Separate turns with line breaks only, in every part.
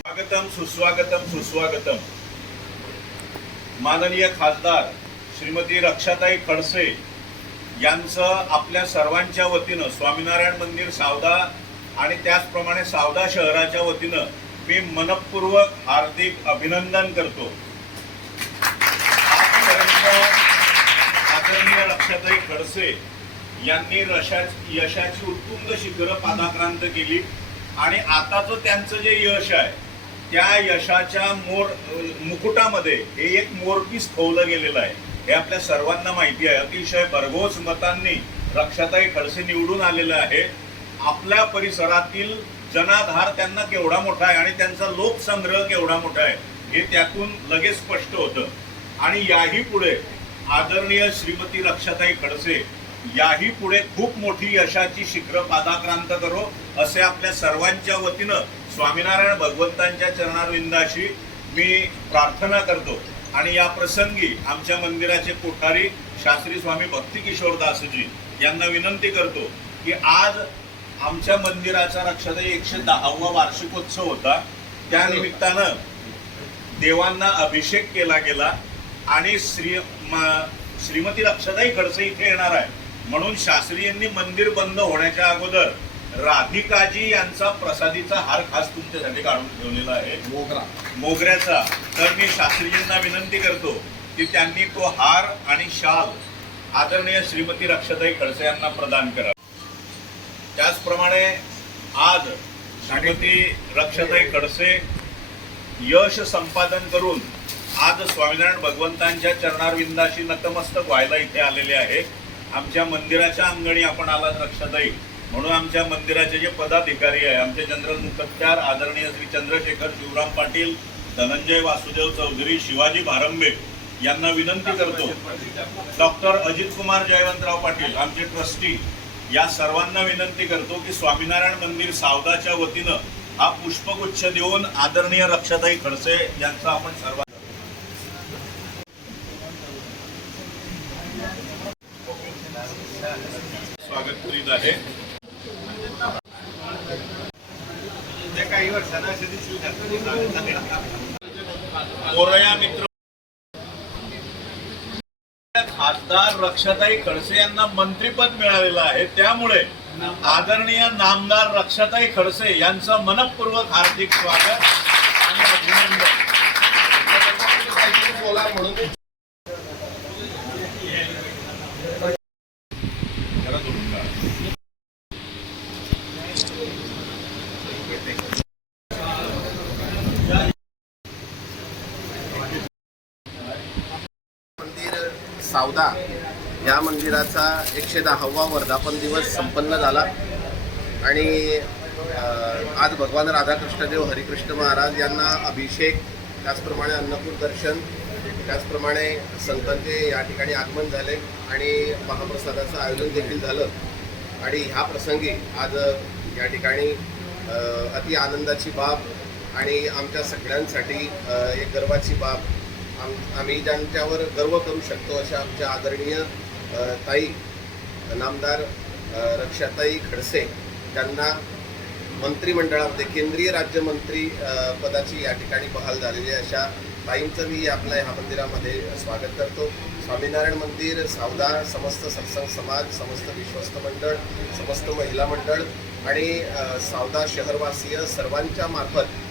स्वागतम सुस्वागतम सुस्वागतम. माननीय खासदार श्रीमती रक्षाताई खडसे यांचं आपल्या सर्वांच्या वतीनं स्वामीनारायण मंदिर सावदा आणि त्याचप्रमाणे सावदा शहराच्या वतीनं मी मनपूर्वक हार्दिक अभिनंदन करतो. आजपर्यंत आदरणीय रक्षाताई खडसे यांनी रशा यशाची उत्तुंग शिखरं पादाक्रांत केली. आणि आताचं त्यांचं जे यश आहे त्या यशाच्या मोर मुकुटामध्ये हे एक मोरपीस खोवलं गेलेलं आहे. हे आपल्या सर्वांना माहिती आहे. अतिशय भरघोस मतांनी रक्षाताई खडसे निवडून आलेलं आहे. आपल्या परिसरातील जनाधार त्यांना केवढा मोठा आहे आणि त्यांचा लोकसंग्रह केवढा मोठा आहे हे त्यातून लगेच स्पष्ट होतं. आणि याही पुढे आदरणीय श्रीमती रक्षाताई खडसे याही पुढे खूप मोठी यशाची शिखरं पादाक्रांत करो असे आपल्या सर्वांच्या वतीनं स्वामीनारायण भगवंतांच्या चरणारविंदाशी मी प्रार्थना करतो. आणि या प्रसंगी आमच्या मंदिराचे कोठारी शास्त्री स्वामी भक्ती किशोर दासजी यांना विनंती करतो की आज आमच्या मंदिराचा रक्षाताई एकशे दहावा वार्षिकोत्सव होता. त्या निमित्तानं देवांना अभिषेक केला गेला आणि श्री श्रीमती रक्षाताई खडसे इथे येणार आहे म्हणून शास्त्रीयांनी मंदिर बंद होण्याच्या अगोदर राधिकाजी यांचा प्रसादीचा हार खास तुमच्यासाठी काढून ठेवलेला आहे.
मोगरा.
मोगऱ्याचा. तर मी शास्त्रीजींना विनंती करतो की त्यांनी तो हार आणि शाल आदरणीय श्रीमती रक्षाताई खडसे यांना प्रदान करा. त्याचप्रमाणे आज श्रीमती रक्षाताई खडसे यश संपादन करून आज स्वामीनारायण भगवंतांच्या चरणारविंदाशी नतमस्तक व्हायला इथे आलेले आहे आमच्या मंदिराच्या अंगणी आपण आलात येईल म्हणून आमच्या मंदिराचे जे पदाधिकारी आहे आमचे जनरल मुखत्यार आदरणीय श्री चंद्रशेखर शिवराम पाटील धनंजय वासुदेव चौधरी शिवाजी भारंबे यांना विनंती करतो. डॉक्टर अजित कुमार जयवंतराव पाटील आमचे ट्रस्टी या सर्वांना विनंती करतो की स्वामीनारायण मंदिर सावदाच्या वतीनं हा पुष्पगुच्छ देऊन आदरणीय रक्षाताई खडसे यांचा आपण सर्व
काही वर्षांना
मोरया मित्र. खासदार रक्षाताई खडसे यांना मंत्रीपद मिळालेलं आहे. त्यामुळे आदरणीय नामदार रक्षाताई खडसे यांचं मनपूर्वक हार्दिक स्वागत आणि अभिनंदन.
सावदा या मंदिराचा एकशे दहावा वर्धापन दिवस संपन्न झाला. आणि आज भगवान राधाकृष्णदेव हरिकृष्ण महाराज यांना अभिषेक त्याचप्रमाणे अन्नपूर दर्शन त्याचप्रमाणे संतांचे या ठिकाणी आगमन झाले आणि महाप्रसादाचं आयोजन देखील झालं. आणि ह्या प्रसंगी आज या ठिकाणी अति आनंदाची बाब आणि आमच्या सगळ्यांसाठी एक गर्वाची बाब आम्ही ज्यांच्यावर गर्व करू शकतो अशा आमच्या आदरणीय ताई नामदार रक्षाताई खडसे त्यांना मंत्रिमंडळामध्ये केंद्रीय राज्यमंत्री पदाची या ठिकाणी बहाल झालेली आहे. अशा ताईंचं मी आपल्या ह्या मंदिरामध्ये स्वागत करतो स्वामीनारायण मंदिर सावदा समस्त सत्संग समाज समस्त विश्वस्त मंडळ समस्त महिला मंडळ आणि सावधा सावदा शहरवासीय सर्वांच्या मार्फत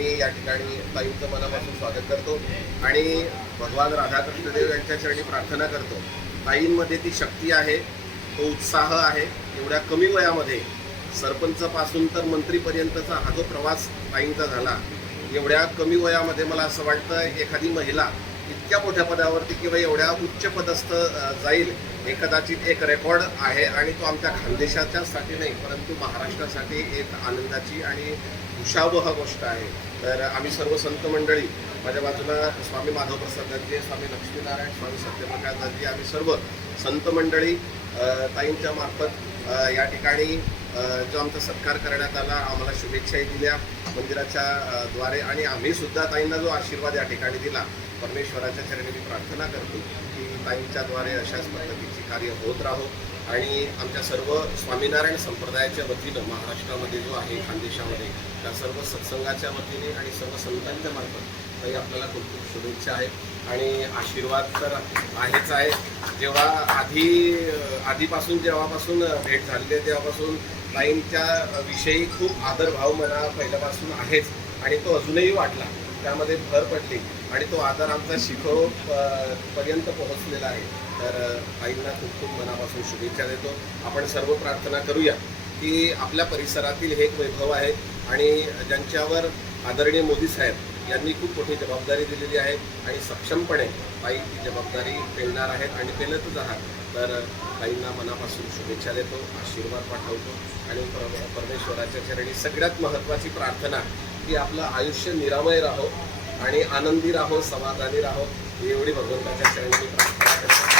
मी या ठिकाणी ताईंचं मनापासून स्वागत करतो आणि भगवान राधाकृष्णदेव यांच्या चरणी प्रार्थना करतो. ताईंमध्ये ती शक्ती आहे तो उत्साह आहे एवढ्या कमी वयामध्ये सरपंचपासून तर मंत्रीपर्यंतचा हा जो प्रवास ताईंचा झाला एवढ्या कमी वयामध्ये मला असं वाटतं एखादी महिला इतक्या मोठ्या पदावरती किंवा एवढ्या उच्च पदस्थ जाईल हे कदाचित एक रेकॉर्ड आहे आणि तो आमच्या खानदेशाच्यासाठी नाही परंतु महाराष्ट्रासाठी एक आनंदाची आणि उशावह गोष्ट आहे. तर आम्ही सर्व संत मंडळी माझ्या बाजूला स्वामी माधव प्रसाद स्वामी लक्ष्मीनारायण स्वामी सत्यप्रकाश आम्ही सर्व संत मंडळी ताईंच्या मार्फत या ठिकाणी जो आमचा सत्कार करण्यात आला आम्हाला शुभेच्छाही दिल्या मंदिराच्या द्वारे. आणि आम्ही सुद्धा ताईंना जो आशीर्वाद या ठिकाणी दिला परमेश्वराच्या चरणी मी प्रार्थना करतो की ताईंच्या द्वारे अशाच पद्धतीची कार्य होत राहो. आणि आमच्या सर्व स्वामीनारायण संप्रदायाच्या वतीनं महाराष्ट्रामध्ये जो आहे खानदेशामध्ये त्या सर्व सत्संगाच्या वतीने आणि सर्व संतांच्या मार्फत ताई आपल्याला खूप खूप शुभेच्छा आहेत. आणि आशीर्वाद तर आहेच आहे जेव्हा आधी आधीपासून जेव्हापासून भेट झालेली आहे तेव्हापासून ताईंच्या विषयी खूप आदरभाव मला पहिल्यापासून आहेच. आणि तो अजूनही वाटला त्यामध्ये भर पडली. आणि तो आदर आमचा शिखो पर्यंत पोहोचलेला आहे. तर अ, ताईंना खूप खूप मनापासून शुभेच्छा देतो. आपण सर्व प्रार्थना करूया की आपल्या परिसरातील हे एक वैभव आहे. आणि ज्यांच्यावर आदरणीय मोदी साहेब यांनी खूप मोठी जबाबदारी दिलेली आहे आणि सक्षमपणे ताई ती जबाबदारी पेलणार आहेत आणि पेलतच आहात. तर ताईंना मनापासून शुभेच्छा देतो आशीर्वाद पाठवतो आणि परमेश्वराच्या चरणी सगळ्यात महत्त्वाची प्रार्थना की आपलं आयुष्य निरामय राहो आणि आनंदी राहो समाधानी राहो एवढी भगवंताच्या चरणी प्रार्थना करतो.